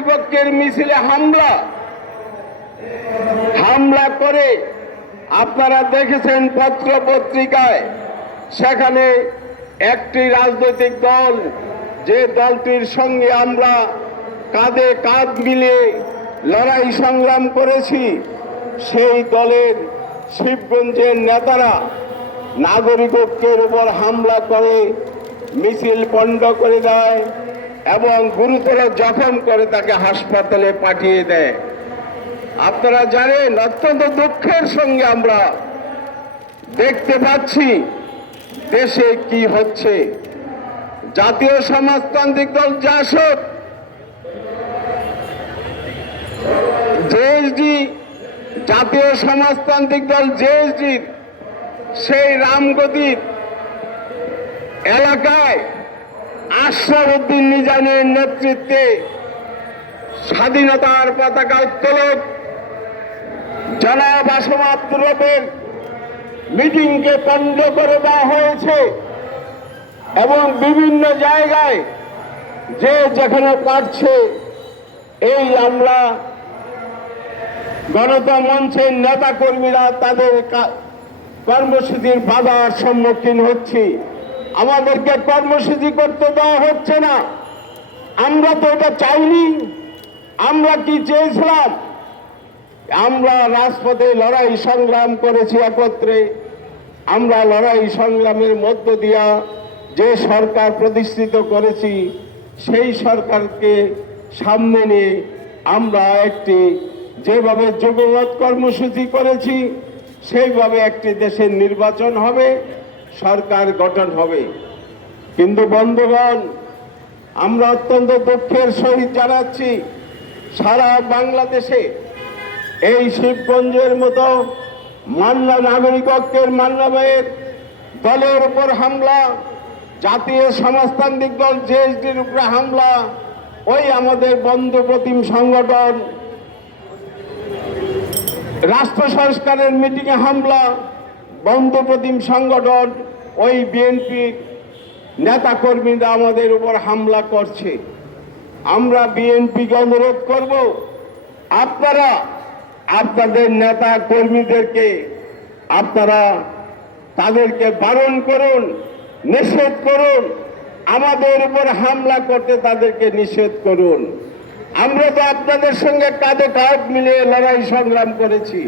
নাগরিকপক্ষের মিছিলে হামলা করে আপনারা দেখেছেন পত্র পত্রিকায়, সেখানে একটি রাজনৈতিক দল, যে দলটির সঙ্গে আমরা কাঁধে কাঁধ মিলিয়ে লড়াই সংগ্রাম করেছি, সেই দলের শিবগঞ্জের নেতারা নাগরিকপক্ষের উপর হামলা করে মিছিল পণ্ড করে দেয় এবং গুরুতর জখম করে তাকে হাসপাতালে পাঠিয়ে দেয়। আপনারা জানেন, অত্যন্ত দুঃখের সঙ্গে আমরা দেখতে পাচ্ছি দেশে কি হচ্ছে। জাতীয় সমাজতান্ত্রিক দল জাসদ, জেএসডি, জাতীয় সমাজতান্ত্রিক দল জেএসডির সেই রামগতির এলাকায় আশরাফ উদ্দিন নিজামের নেতৃত্বে স্বাধীনতার পতাকা উত্তোলক জনাব আসম আব্দুর রবের মিটিংকে পণ্ড করে দেওয়া হয়েছে এবং বিভিন্ন জায়গায় যে যেখানে পারছে এই আমরা গণতন্ত্র মঞ্চের নেতা কর্মীরা তাদের কর্মসূচির বাধার সম্মুখীন হচ্ছি। আমাদেরকে কর্মসূচি করতে দেওয়া হচ্ছে না। আমরা তো এটা চাইনি। আমরা কি চেয়েছিলাম? আমরা রাজপথে লড়াই সংগ্রাম করেছি একত্রে। আমরা লড়াই সংগ্রামের মধ্য দিয়া যে সরকার প্রতিষ্ঠিত করেছি, সেই সরকারকে সামনে নিয়ে আমরা একটি যেভাবে যুগপৎ কর্মসূচি করেছি, সেইভাবে একটি দেশের নির্বাচন হবে, সরকার গঠন হবে। কিন্তু বন্ধুগণ, আমরা অত্যন্ত দুঃখের সহিত জানাচ্ছি, সারা বাংলাদেশে এই শিবগঞ্জের মতো নাগরিকপক্ষের মান্না ভাইয়ের দলের উপর হামলা, জাতীয় সমাজতান্ত্রিক দল জেএসডির উপরে হামলা, ওই আমাদের বন্ধু প্রতিম সংগঠন রাষ্ট্র সংস্কারের মিটিংয়ে হামলা, বন্ধু প্রতিম সংগঠন ওই বিএনপির নেতা কর্মীরা আমাদের উপর হামলা করছে। আমরা বিএনপিকে অনুরোধ করব, আপনারা আপনাদের নেতা কর্মীদেরকে আপনারা তাদেরকে বারণ করুন, নিষেধ করুন, আমাদের উপর হামলা করতে তাদেরকে নিষেধ করুন। আমরা তো আপনাদের সঙ্গে কাঁধে কাঁধ মিলিয়ে লড়াই সংগ্রাম করেছি,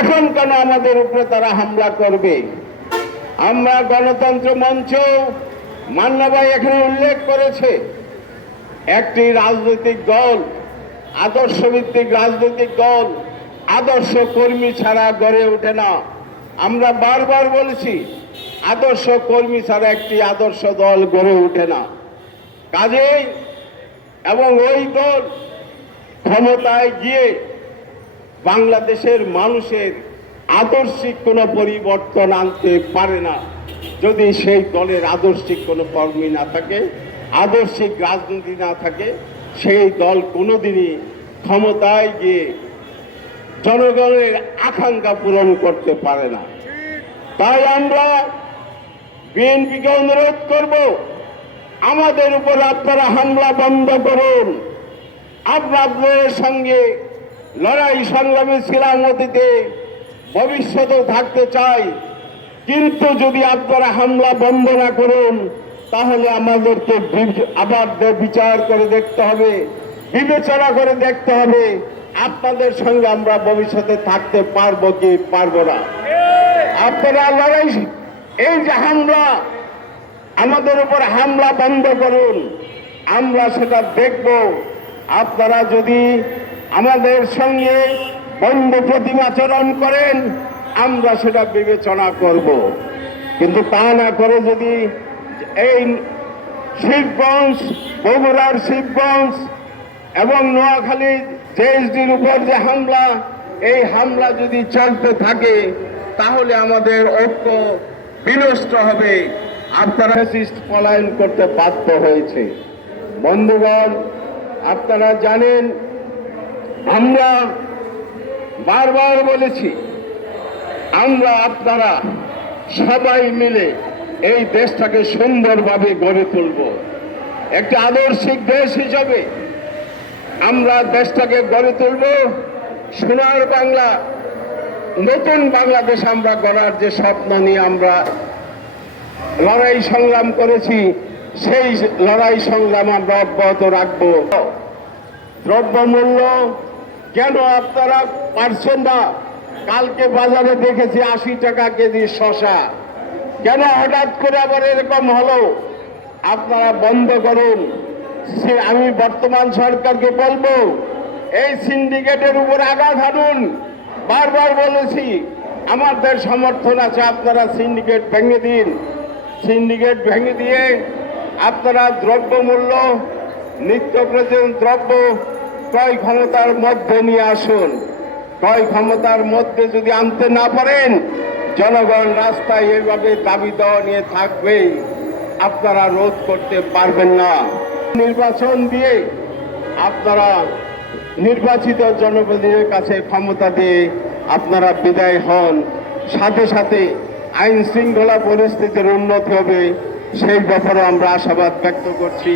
এখন কেন আমাদের উপরে তারা হামলা করবে? আমরা গণতন্ত্র মঞ্চ, মান্না ভাই এখানে উল্লেখ করেছে, একটি রাজনৈতিক দল, আদর্শভিত্তিক রাজনৈতিক দল আদর্শ কর্মী ছাড়া গড়ে ওঠে না। আমরা বারবার বলেছি, আদর্শ কর্মী ছাড়া একটি আদর্শ দল গড়ে ওঠে না। কাজেই এবং ওই দল ক্ষমতায় গিয়ে বাংলাদেশের মানুষের আদর্শিক কোনো পরিবর্তন আনতে পারে না যদি সেই দলের আদর্শিক কোনো কর্মী না থাকে, আদর্শিক রাজনীতি না থাকে। সেই দল কোনোদিনই ক্ষমতায় গিয়ে জনগণের আকাঙ্ক্ষা পূরণ করতে পারে না। তাই আমরা বিএনপিকে অনুরোধ করব, আমাদের উপর আপনারা হামলা বন্ধ করুন। আমরা আপনাদের সঙ্গে লড়াই সংগ্রামে ছিলাম অতীতে, ভবিষ্যতেও থাকতে চাই, কিন্তু যদি আপনারা হামলা বন্ধ না করুন, তাহলে আমাদেরকে আবার বিচার করে দেখতে হবে, বিবেচনা করে দেখতে হবে আপনাদের সঙ্গে আমরা ভবিষ্যতে থাকতে পারবো কি পারবো না। আপনারা লড়াই, এই যে হামলা, আমাদের উপর হামলা বন্ধ করুন, আমরা সেটা দেখব। আপনারা যদি আমাদের সঙ্গে বন্ধু প্রতিম আচরণ করেন, আমরা সেটা বিবেচনা করব। কিন্তু তা না করে যদি এই শিবগঞ্জ, বগুড়ার শিবগঞ্জ এবং নোয়াখালী জেএসডির উপর যে হামলা, এই হামলা যদি চলতে থাকে, তাহলে আমাদের ঐক্য বিনষ্ট হবে। আপনারা পলায়ন করতে বাধ্য হয়েছে। বন্ধুগণ, আপনারা জানেন, আমরা বারবার বলেছি, আমরা আপনারা সবাই মিলে এই দেশটাকে সুন্দরভাবে গড়ে তুলব, একটি আদর্শিক দেশ হিসাবে আমরা দেশটাকে গড়ে তুলব, সোনার বাংলা, নতুন বাংলাদেশ আমরা গড়ার যে স্বপ্ন নিয়ে আমরা লড়াই সংগ্রাম করেছি, সেই লড়াই সংগ্রাম আমরা অব্যাহত রাখবো। দ্রব্যমূল্য কেন আপনারা পারছেন না? কালকে বাজারে দেখেছি 80 টাকা কেজি শসা, কেন হঠাৎ করে আবার এরকম হলো? আপনারা বন্ধ করুন। আমি বর্তমান সরকারকে বলবো, এই সিন্ডিকেটের উপর আঘাত হানুন। বারবার বলেছি, আমাদের সমর্থন আছে, আপনারা সিন্ডিকেট ভেঙে দিন। সিন্ডিকেট ভেঙে দিয়ে আপনারা দ্রব্যমূল্য, নিত্য প্রয়োজনীয় দ্রব্য ক্রয় ক্ষমতার মধ্যে নিয়ে আসুন। ক্রয় ক্ষমতার মধ্যে যদি আনতে না পারেন, জনগণ রাস্তায় এইভাবে দাবি দেওয়া নিয়ে থাকবে, আপনারা রোধ করতে পারবেন না। নির্বাচন দিয়ে আপনারা নির্বাচিত জনপ্রতিনিধির কাছে ক্ষমতা দিয়ে আপনারা বিদায় হন, সাথে সাথে আইন শৃঙ্খলা পরিস্থিতির উন্নতি হবে, সেই ব্যাপারে আমরা আশাবাদ ব্যক্ত করছি।